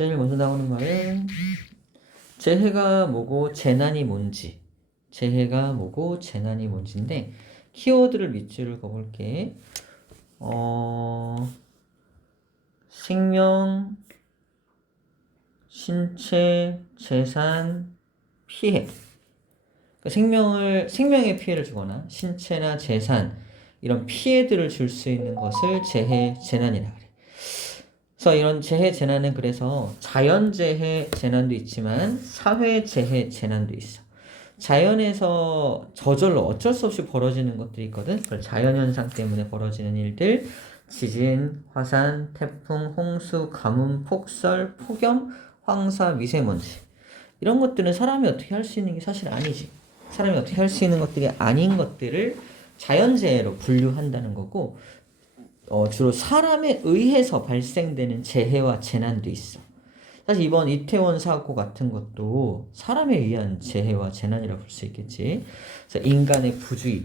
제일 먼저 나오는 말은 재해가 뭐고 재난이 뭔지. 재해가 뭐고 재난이 뭔지인데 키워드를 밑줄을 그어볼게. 생명, 신체, 재산, 피해. 그러니까 생명에 피해를 주거나 신체나 재산 이런 피해들을 줄 수 있는 것을 재해, 재난이라 그래. 그래서 이런 재해, 재난은 그래서 자연재해, 재난도 있지만 사회재해, 재난도 있어. 자연에서 저절로 어쩔 수 없이 벌어지는 것들이 있거든. 그걸 자연현상 때문에 벌어지는 일들, 지진, 화산, 태풍, 홍수, 가뭄, 폭설, 폭염, 황사, 미세먼지. 이런 것들은 사람이 어떻게 할 수 있는 게 사실 아니지. 사람이 어떻게 할 수 있는 것들이 아닌 것들을 자연재해로 분류한다는 거고, 주로 사람에 의해서 발생되는 재해와 재난도 있어. 사실 이번 이태원 사고 같은 것도 사람에 의한 재해와 재난이라고 볼 수 있겠지. 그래서 인간의 부주의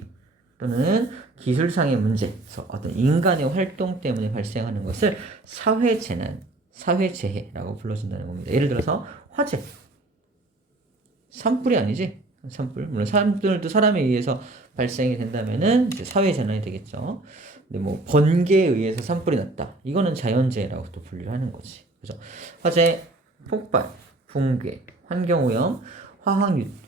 또는 기술상의 문제, 그래서 어떤 인간의 활동 때문에 발생하는 것을 사회재난, 사회재해라고 불러준다는 겁니다. 예를 들어서 화재. 산불이 아니지. 산불. 물론 사람들도 사람에 의해서 발생이 된다면은 이제 사회재난이 되겠죠. 근데 뭐 번개에 의해서 산불이 났다. 이거는 자연재해라고 또 분류를 하는 거지. 그죠? 화재, 폭발, 붕괴, 환경오염,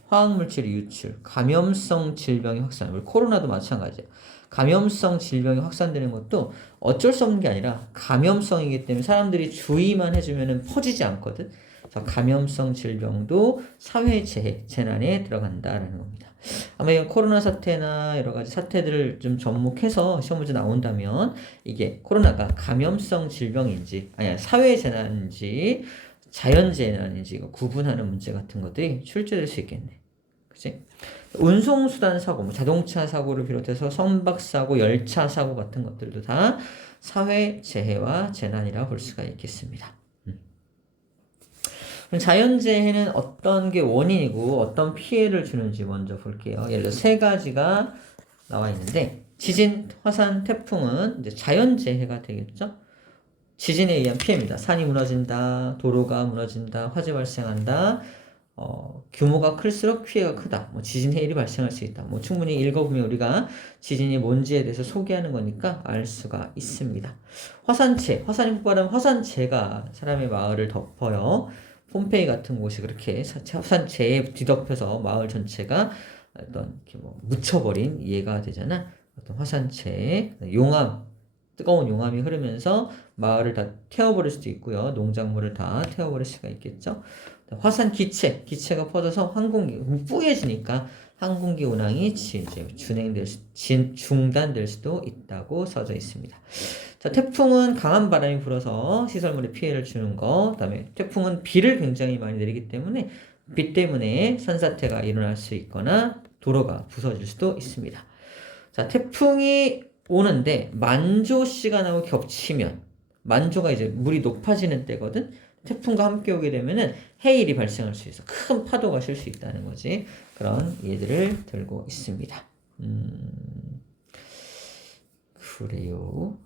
화학물질의 유출, 감염성 질병의 확산. 우리 코로나도 마찬가지야. 감염성 질병이 확산되는 것도 어쩔 수 없는 게 아니라 감염성이기 때문에 사람들이 주의만 해주면 퍼지지 않거든. 그래서 감염성 질병도 사회재해, 재난에 들어간다라는 겁니다. 아마 이 코로나 사태나 여러 가지 사태들을 좀 접목해서 시험 문제 나온다면 이게 코로나가 감염성 질병인지 아니 사회재난인지 자연재난인지 구분하는 문제 같은 것들이 출제될 수 있겠네. 그치? 운송수단 사고, 뭐 자동차 사고를 비롯해서 선박사고, 열차 사고 같은 것들도 다 사회재해와 재난이라 볼 수가 있겠습니다. 그럼 자연재해는 어떤 게 원인이고 어떤 피해를 주는지 먼저 볼게요. 예를 들어 세 가지가 나와 있는데 지진, 화산, 태풍은 이제 자연재해가 되겠죠. 지진에 의한 피해입니다. 산이 무너진다, 도로가 무너진다, 화재 발생한다. 규모가 클수록 피해가 크다. 뭐 지진 해일이 발생할 수 있다. 뭐 충분히 읽어보면 우리가 지진이 뭔지에 대해서 소개하는 거니까 알 수가 있습니다. 화산재, 화산이 폭발하면 화산재가 사람의 마을을 덮어요. 폼페이 같은 곳이 그렇게 화산재에 뒤덮여서 마을 전체가 어떤 이렇게 뭐 묻혀버린 예가 되잖아. 어떤 화산재, 용암, 뜨거운 용암이 흐르면서 마을을 다 태워버릴 수도 있고요. 농작물을 다 태워버릴 수가 있겠죠. 화산 기체가 퍼져서 항공기 뿌얘지니까 항공기 운항이 중단될 수도 있다고 써져 있습니다. 자, 태풍은 강한 바람이 불어서 시설물에 피해를 주는 거. 그다음에 태풍은 비를 굉장히 많이 내리기 때문에 비 때문에 산사태가 일어날 수 있거나 도로가 부서질 수도 있습니다. 자, 태풍이 오는데 만조 시간하고 겹치면 만조가 이제 물이 높아지는 때거든. 태풍과 함께 오게 되면은 해일이 발생할 수 있어. 큰 파도가 칠 수 있다는 거지. 그런 예들을 들고 있습니다. 그래요.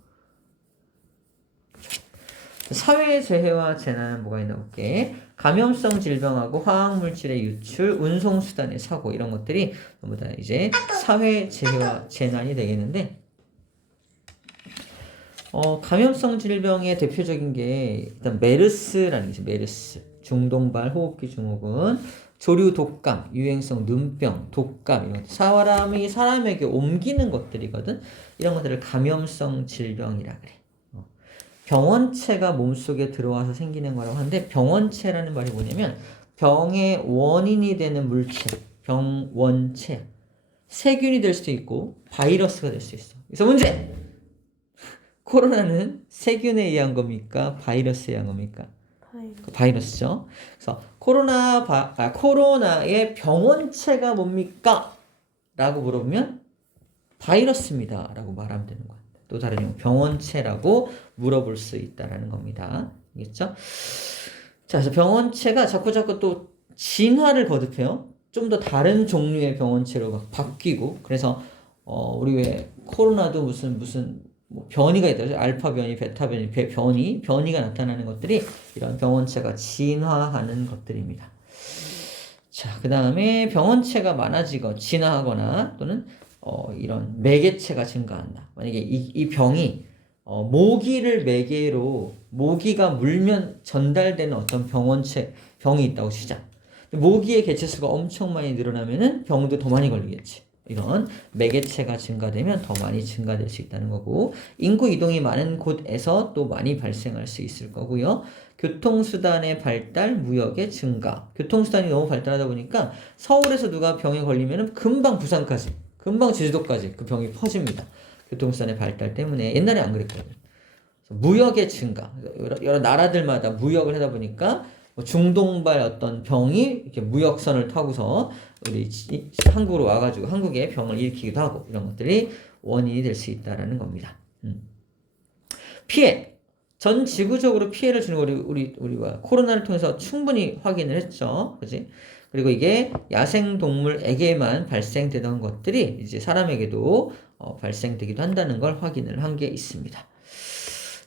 사회재해와 재난은 뭐가 있나 볼게. 감염성 질병하고 화학물질의 유출, 운송수단의 사고 이런 것들이 전부 다 이제 사회재해와 재난이 되겠는데 감염성 질병의 대표적인 게 일단 메르스라는 게 있어요. 메르스. 중동발 호흡기 증후군, 조류 독감, 유행성 눈병, 독감 이런 것들. 사람이 사람에게 옮기는 것들이거든. 이런 것들을 감염성 질병이라 그래. 병원체가 몸속에 들어와서 생기는 거라고 하는데 병원체라는 말이 뭐냐면 병의 원인이 되는 물질, 병원체. 세균이 될 수도 있고 바이러스가 될 수 있어. 그래서 문제! 코로나는 세균에 의한 겁니까? 바이러스에 의한 겁니까? 바이러스죠. 그래서 코로나의 병원체가 뭡니까? 라고 물어보면 바이러스입니다. 라고 말하면 되는 거야. 또 다른 경우 병원체라고 물어볼 수 있다라는 겁니다. 알겠죠? 자, 그래서 병원체가 자꾸 또 진화를 거듭해요. 좀 더 다른 종류의 병원체로 막 바뀌고 그래서 우리 왜 코로나도 무슨 뭐 변이가 있다. 알파 변이, 베타 변이, 변이가 나타나는 것들이 이런 병원체가 진화하는 것들입니다. 자, 그 다음에 병원체가 많아지고 진화하거나 또는 이런 매개체가 증가한다. 만약에 이 병이 모기를 매개로 모기가 물면 전달되는 어떤 병이 있다고 치자. 모기의 개체수가 엄청 많이 늘어나면은 병도 더 많이 걸리겠지. 이런 매개체가 증가되면 더 많이 증가될 수 있다는 거고, 인구 이동이 많은 곳에서 또 많이 발생할 수 있을 거고요. 교통수단의 발달, 무역의 증가. 교통수단이 너무 발달하다 보니까 서울에서 누가 병에 걸리면 금방 부산까지, 금방 제주도까지 그 병이 퍼집니다. 교통수단의 발달 때문에. 옛날에 안 그랬거든요. 무역의 증가. 여러 나라들마다 무역을 하다 보니까 중동발 어떤 병이 이렇게 무역선을 타고서 우리 한국으로 와가지고 한국에 병을 일으키기도 하고, 이런 것들이 원인이 될 수 있다라는 겁니다. 피해. 전 지구적으로 피해를 주는 거 우리가 코로나를 통해서 충분히 확인을 했죠. 그지? 그리고 이게 야생동물에게만 발생되던 것들이 이제 사람에게도 발생되기도 한다는 걸 확인을 한 게 있습니다.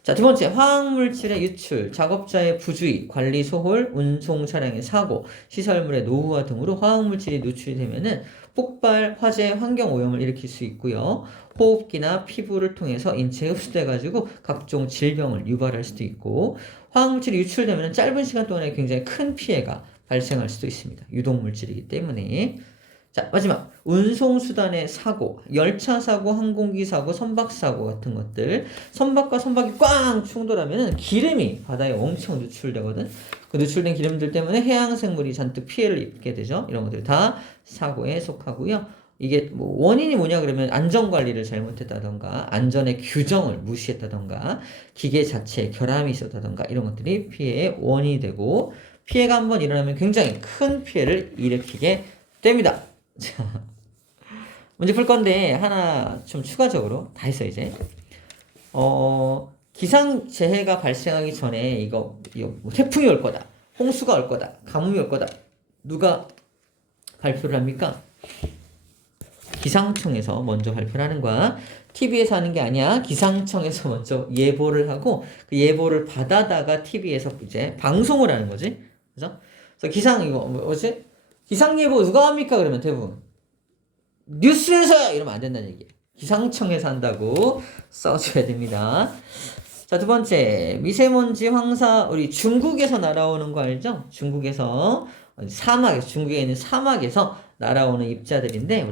자, 두 번째, 화학물질의 유출, 작업자의 부주의, 관리 소홀, 운송 차량의 사고, 시설물의 노후화 등으로 화학물질이 누출이 되면은 폭발, 화재, 환경 오염을 일으킬 수 있고요. 호흡기나 피부를 통해서 인체에 흡수돼가지고 각종 질병을 유발할 수도 있고, 화학물질이 유출되면 짧은 시간 동안에 굉장히 큰 피해가 발생할 수도 있습니다. 유독물질이기 때문에. 자, 마지막, 운송수단의 사고, 열차 사고, 항공기 사고, 선박 사고 같은 것들. 선박과 선박이 꽝 충돌하면 기름이 바다에 엄청 누출되거든. 그 누출된 기름들 때문에 해양생물이 잔뜩 피해를 입게 되죠. 이런 것들 다 사고에 속하고요. 이게 뭐 원인이 뭐냐 그러면 안전관리를 잘못했다던가, 안전의 규정을 무시했다던가, 기계 자체에 결함이 있었다던가, 이런 것들이 피해의 원인이 되고, 피해가 한번 일어나면 굉장히 큰 피해를 일으키게 됩니다. 자, 문제 풀 건데 하나 좀 추가적으로 다 했어 이제. 기상재해가 발생하기 전에 이거 뭐 태풍이 올 거다, 홍수가 올 거다, 가뭄이 올 거다, 누가 발표를 합니까? 기상청에서 먼저 발표를 하는 거야. TV에서 하는 게 아니야. 기상청에서 먼저 예보를 하고 그 예보를 받아다가 TV에서 이제 방송을 하는 거지. 그래서 기상 이거 뭐지? 기상 예보 누가 합니까? 그러면 대부분 뉴스에서야 이러면 안 된다는 얘기예요. 기상청에서 한다고 써줘야 됩니다. 자, 두 번째, 미세먼지 황사. 우리 중국에서 날아오는 거 알죠? 중국에서 중국에 있는 사막에서 날아오는 입자들인데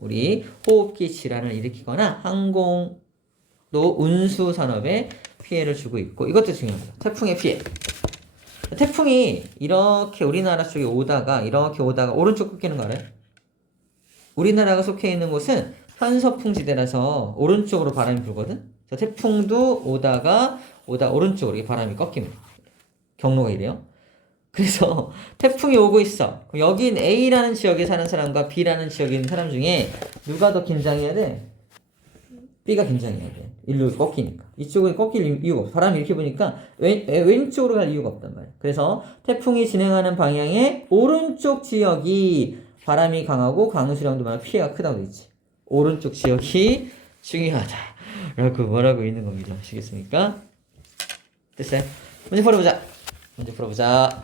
우리 호흡기 질환을 일으키거나 항공도 운수 산업에 피해를 주고 있고, 이것도 중요합니다. 태풍의 피해. 태풍이 이렇게 우리나라 쪽에 오다가 오른쪽 꺾이는 거 알아요? 우리나라가 속해 있는 곳은 편서풍지대라서 오른쪽으로 바람이 불거든. 그래서 태풍도 오다가 오른쪽으로 이 바람이 꺾입니다. 경로가 이래요. 그래서 태풍이 오고 있어. 여긴 A라는 지역에 사는 사람과 B라는 지역에 있는 사람 중에 누가 더 긴장해야 돼? B가 긴장해야 돼. 일로 꺾이니까. 이쪽은 꺾일 이유가 없어. 바람이 이렇게 부니까 왼쪽으로 갈 이유가 없단 말이야. 그래서 태풍이 진행하는 방향의 오른쪽 지역이 바람이 강하고 강수량도 많아 피해가 크다고 있지. 오른쪽 지역이 중요하다 라고 말하고 있는 겁니다. 아시겠습니까? 됐어요? 문제 풀어보자.